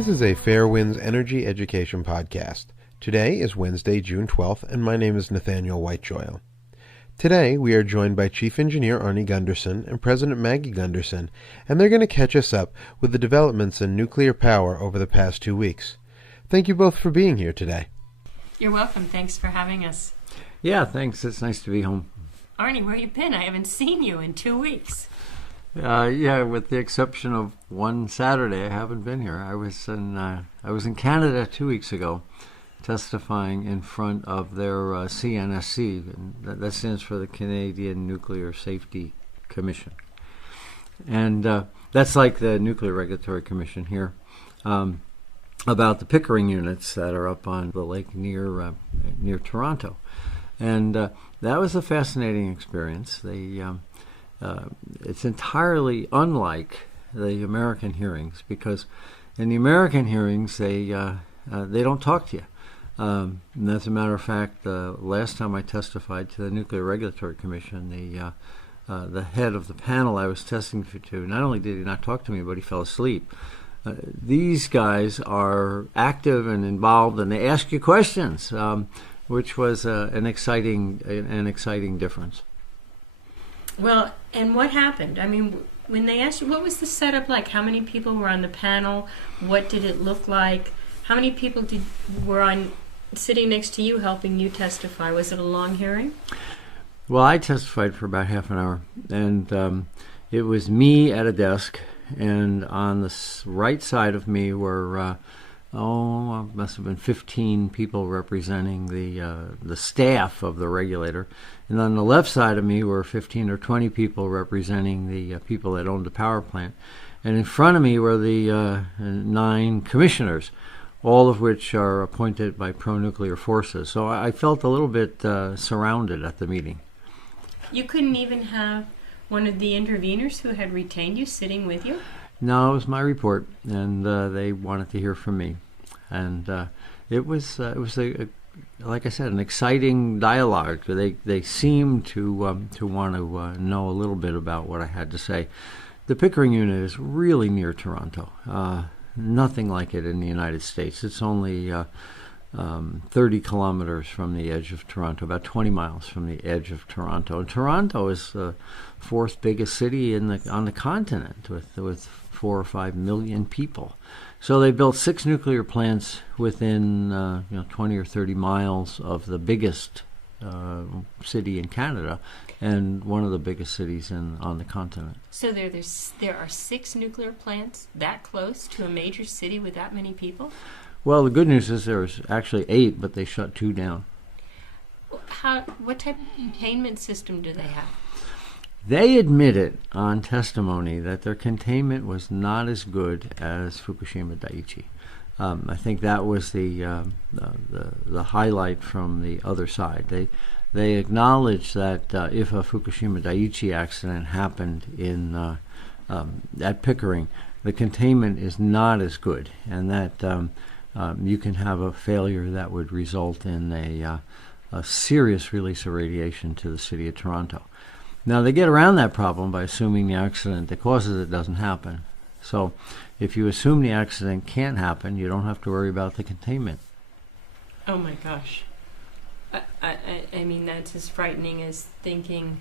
This is a Fairewinds Energy Education Podcast. Today is Wednesday, June 12th, and my name is Nathaniel Whitejoyle. Today, we are joined by Chief Engineer Arnie Gundersen and President Maggie Gundersen, and they're going to catch us up with the developments in nuclear power over the past 2 weeks. Thank you both for being here today. You're welcome. Thanks for having us. Yeah, thanks. It's nice to be home. Arnie, where you been? I haven't seen you in 2 weeks. Yeah, with the exception of one Saturday, I haven't been here. I was in Canada 2 weeks ago, testifying in front of their CNSC, and that stands for the Canadian Nuclear Safety Commission, and that's like the Nuclear Regulatory Commission here, about the Pickering units that are up on the lake near Toronto, and that was a fascinating experience. It's entirely unlike the American hearings, because in the American hearings they don't talk to you. And as a matter of fact, last time I testified to the Nuclear Regulatory Commission, the head of the panel I was testing to, not only did he not talk to me, but he fell asleep. These guys are active and involved, and they ask you questions, which was an exciting difference. Well, and what happened? I mean, when they asked you, what was the setup like? How many people were on the panel? What did it look like? How many people were sitting next to you helping you testify? Was it a long hearing? Well, I testified for about half an hour, and it was me at a desk, and on the right side of me were must have been 15 people representing the staff of the regulator, and on the left side of me were 15 or 20 people representing the people that owned the power plant, and in front of me were the 9 commissioners, all of which are appointed by pro-nuclear forces. So I felt a little bit surrounded at the meeting. You couldn't even have one of the interveners who had retained you sitting with you? No, it was my report, and they wanted to hear from me, and it was like I said, an exciting dialogue. They seemed to want to know a little bit about what I had to say. The Pickering unit is really near Toronto. Nothing like it in the United States. It's only 30 kilometers from the edge of Toronto, about 20 miles from the edge of Toronto. And Toronto is the 4th biggest city on the continent, with 4 or 5 million people. So they built 6 nuclear plants within 20 or 30 miles of the biggest city in Canada, and one of the biggest cities on the continent. So there are 6 nuclear plants that close to a major city with that many people? Well, the good news is there's actually 8, but they shut 2 down. What type of containment system do they have? They admitted on testimony that their containment was not as good as Fukushima Daiichi. I think that was the highlight from the other side. They acknowledged that if a Fukushima Daiichi accident happened at Pickering, the containment is not as good, and that you can have a failure that would result in a serious release of radiation to the city of Toronto. Now, they get around that problem by assuming the accident that causes it doesn't happen. So if you assume the accident can't happen, you don't have to worry about the containment. Oh my gosh. I mean, that's as frightening as thinking,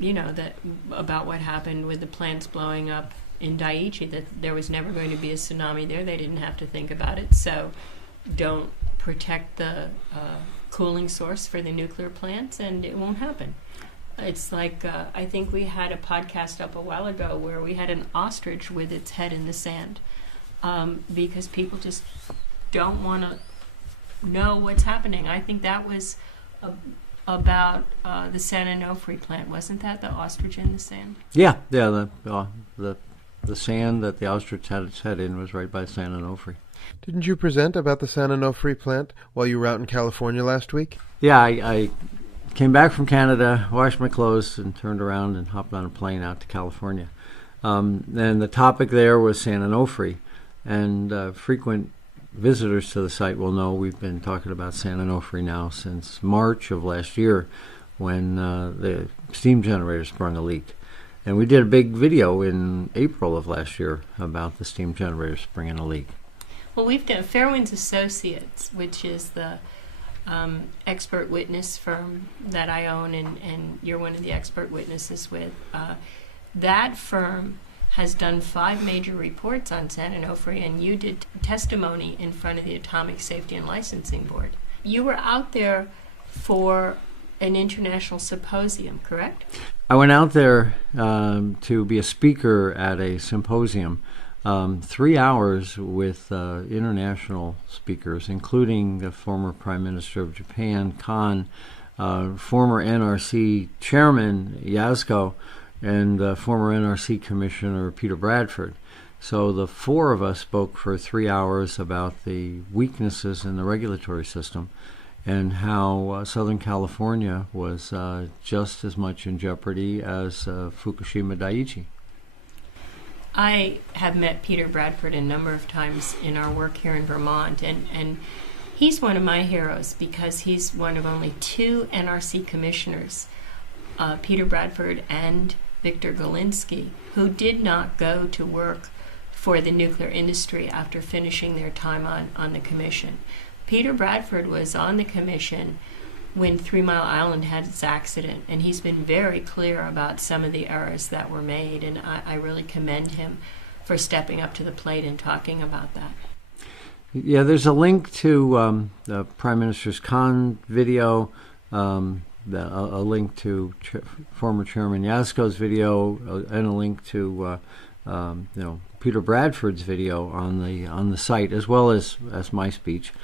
that about what happened with the plants blowing up in Daiichi, that there was never going to be a tsunami there. They didn't have to think about it. So don't protect the cooling source for the nuclear plants, and it won't happen. It's like, I think we had a podcast up a while ago where we had an ostrich with its head in the sand, because people just don't want to know what's happening. I think that was about the San Onofre plant, wasn't that the ostrich in the sand? Yeah. The sand that the ostrich had its head in was right by San Onofre. Didn't you present about the San Onofre plant while you were out in California last week? Yeah, I came back from Canada, washed my clothes, and turned around and hopped on a plane out to California. And the topic there was San Onofre, and frequent visitors to the site will know we've been talking about San Onofre now since March of last year, when the steam generator sprung a leak. And we did a big video in April of last year about the steam generator springing a leak. Well, we've done Fairewinds Associates, which is the expert witness firm that I own, and you're one of the expert witnesses with. That firm has done 5 major reports on San Onofre, and you did testimony in front of the Atomic Safety and Licensing Board. You were out there for an international symposium, correct? I went out there to be a speaker at a symposium, 3 hours with international speakers, including the former Prime Minister of Japan, Kan, former NRC Chairman Jaczko, and former NRC Commissioner Peter Bradford. So the 4 of us spoke for 3 hours about the weaknesses in the regulatory system and how Southern California was just as much in jeopardy as Fukushima Daiichi. I have met Peter Bradford a number of times in our work here in Vermont, and he's one of my heroes because he's one of only 2 NRC commissioners, Peter Bradford and Victor Galinsky, who did not go to work for the nuclear industry after finishing their time on the commission. Peter Bradford was on the commission when 3 Mile Island had its accident, and he's been very clear about some of the errors that were made, and I really commend him for stepping up to the plate and talking about that. Yeah, there's a link to the Prime Minister's Kan video, a link to former Chairman Jaczko's video, and a link to Peter Bradford's video on the site, as well as my speech.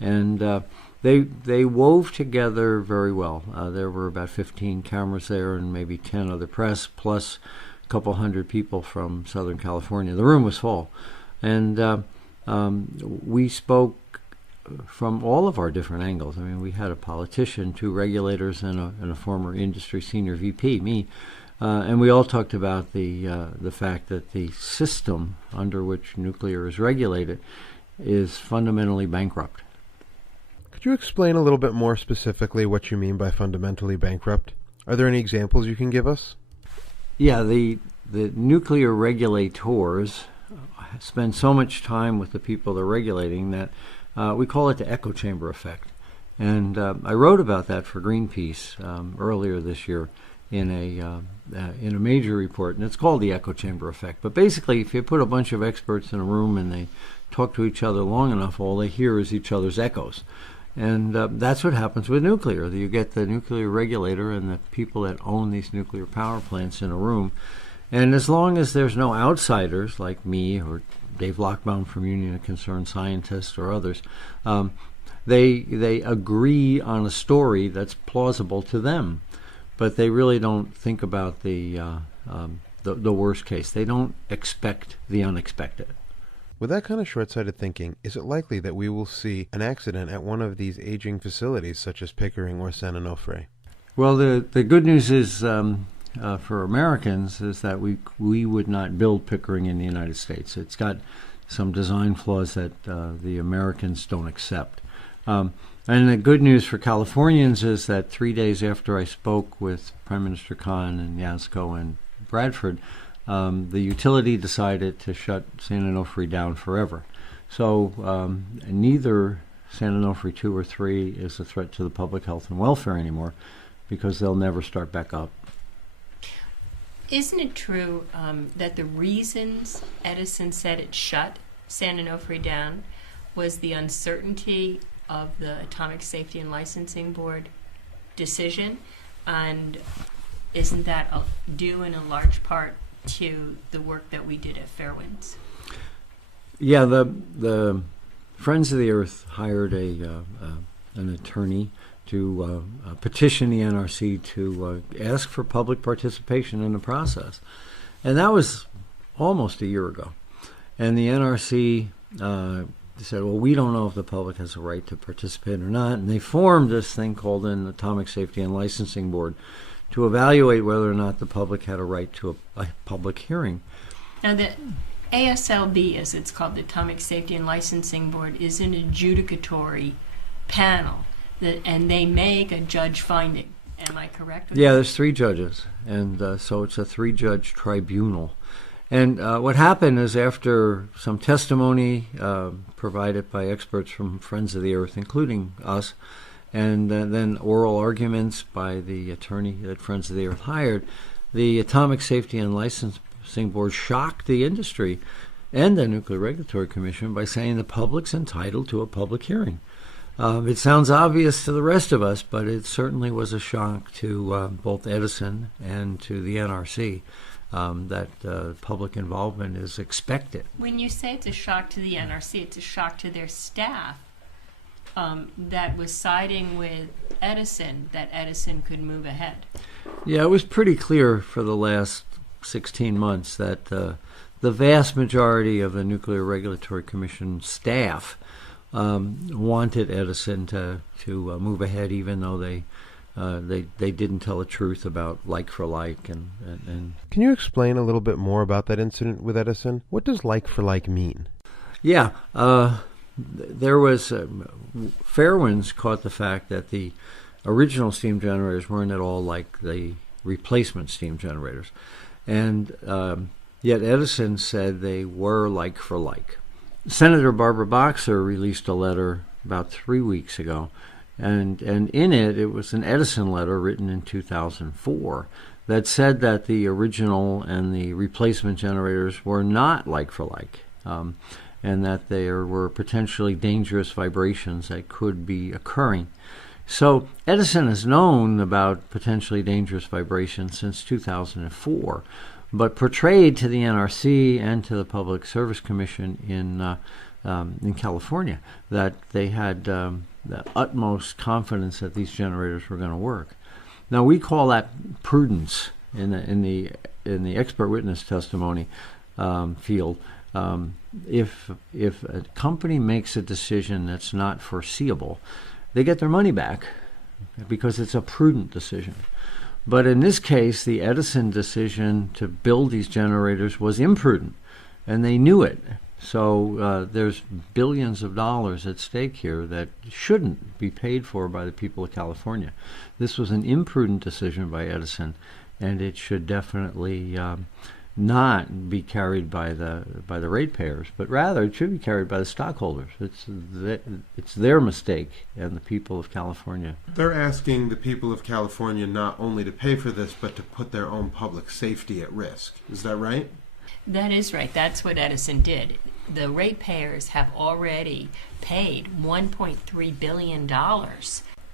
And they wove together very well. There were about 15 cameras there and maybe 10 other press, plus a couple hundred people from Southern California. The room was full. And we spoke from all of our different angles. I mean, we had a politician, 2 regulators, and a former industry senior VP, me. And we all talked about the fact that the system under which nuclear is regulated is fundamentally bankrupt. Could you explain a little bit more specifically what you mean by fundamentally bankrupt? Are there any examples you can give us? Yeah, the nuclear regulators spend so much time with the people they're regulating that we call it the echo chamber effect. And I wrote about that for Greenpeace earlier this year in a major report, and it's called the echo chamber effect. But basically, if you put a bunch of experts in a room and they talk to each other long enough, all they hear is each other's echoes. And that's what happens with nuclear. You get the nuclear regulator and the people that own these nuclear power plants in a room. And as long as there's no outsiders like me or Dave Lockbaum from Union of Concerned Scientists or others, they agree on a story that's plausible to them. But they really don't think about the worst case. They don't expect the unexpected. With that kind of short-sighted thinking, is it likely that we will see an accident at one of these aging facilities such as Pickering or San Onofre? Well, the good news is for Americans is that we would not build Pickering in the United States. It's got some design flaws that the Americans don't accept. And the good news for Californians is that 3 days after I spoke with Prime Minister Kan and Jaczko and Bradford, the utility decided to shut San Onofre down forever. So neither San Onofre 2 or 3 is a threat to the public health and welfare anymore because they'll never start back up. Isn't it true that the reasons Edison said it shut San Onofre down was the uncertainty of the Atomic Safety and Licensing Board decision? And isn't that due in a large part to the work that we did at Fairewinds? Yeah, the Friends of the Earth hired an attorney to petition the NRC to ask for public participation in the process. And that was almost a year ago. And the NRC said, well, we don't know if the public has a right to participate or not. And they formed this thing called an Atomic Safety and Licensing Board to evaluate whether or not the public had a right to a public hearing. Now, the ASLB, as it's called, the Atomic Safety and Licensing Board, is an adjudicatory panel, and they make a judge finding. Am I correct with Yeah, that? there's 3 judges, and so it's a 3-judge tribunal. And what happened is, after some testimony provided by experts from Friends of the Earth, including us, and then oral arguments by the attorney that Friends of the Earth hired, the Atomic Safety and Licensing Board shocked the industry and the Nuclear Regulatory Commission by saying the public's entitled to a public hearing. It sounds obvious to the rest of us, but it certainly was a shock to both Edison and to the NRC. That public involvement is expected. When you say it's a shock to the NRC, it's a shock to their staff that was siding with Edison, that Edison could move ahead. Yeah, it was pretty clear for the last 16 months that the vast majority of the Nuclear Regulatory Commission staff wanted Edison to move ahead, even though they didn't tell the truth about like for like. And Can you explain a little bit more about that incident with Edison? What does like for like mean? yeah, there was Fairewinds caught the fact that the original steam generators weren't at all like the replacement steam generators, and yet Edison said they were like for like. Senator Barbara Boxer released a letter about 3 weeks ago, and in it was an Edison letter written in 2004 that said that the original and the replacement generators were not like for like, and that there were potentially dangerous vibrations that could be occurring. So Edison has known about potentially dangerous vibrations since 2004, but portrayed to the NRC and to the Public Service Commission in California that they had the utmost confidence that these generators were going to work. Now, we call that prudence in the expert witness testimony field. If a company makes a decision that's not foreseeable, they get their money back because it's a prudent decision. But in this case, the Edison decision to build these generators was imprudent, and they knew it. So there's billions of dollars at stake here that shouldn't be paid for by the people of California. This was an imprudent decision by Edison, and it should definitely not be carried by the ratepayers, but rather it should be carried by the stockholders. It's their mistake, and the people of California. They're asking the people of California not only to pay for this, but to put their own public safety at risk. Is that right? That is right. That's what Edison did. The ratepayers have already paid $1.3 billion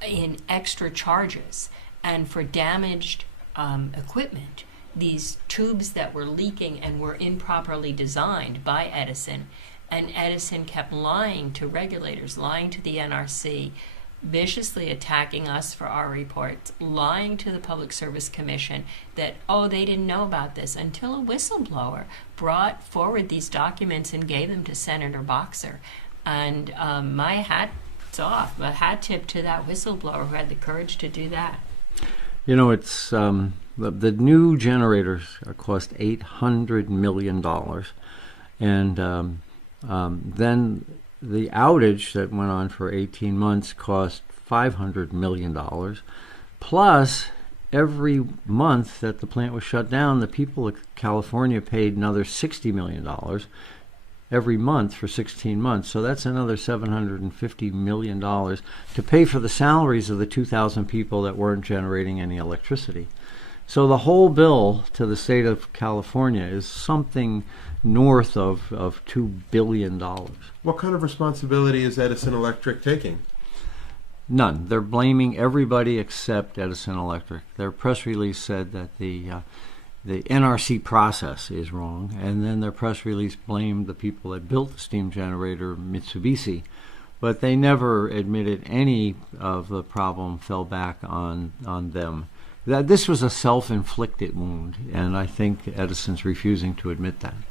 in extra charges, and for damaged equipment. These tubes that were leaking and were improperly designed by Edison, and Edison kept lying to regulators, lying to the NRC, viciously attacking us for our reports, lying to the Public Service Commission that, they didn't know about this, until a whistleblower brought forward these documents and gave them to Senator Boxer. And my hat's off, a hat tip to that whistleblower who had the courage to do that. You know, it's the new generators cost $800 million, and then the outage that went on for 18 months cost $500 million. Plus, every month that the plant was shut down, the people of California paid another $60 million every month for 16 months. So that's another $750 million to pay for the salaries of the 2,000 people that weren't generating any electricity. So the whole bill to the state of California is something north of $2 billion. What kind of responsibility is Edison Electric taking? None. They're blaming everybody except Edison Electric. Their press release said that the NRC process is wrong, and then their press release blamed the people that built the steam generator, Mitsubishi, but they never admitted any of the problem fell back on them. That this was a self-inflicted wound, and I think Edison's refusing to admit that.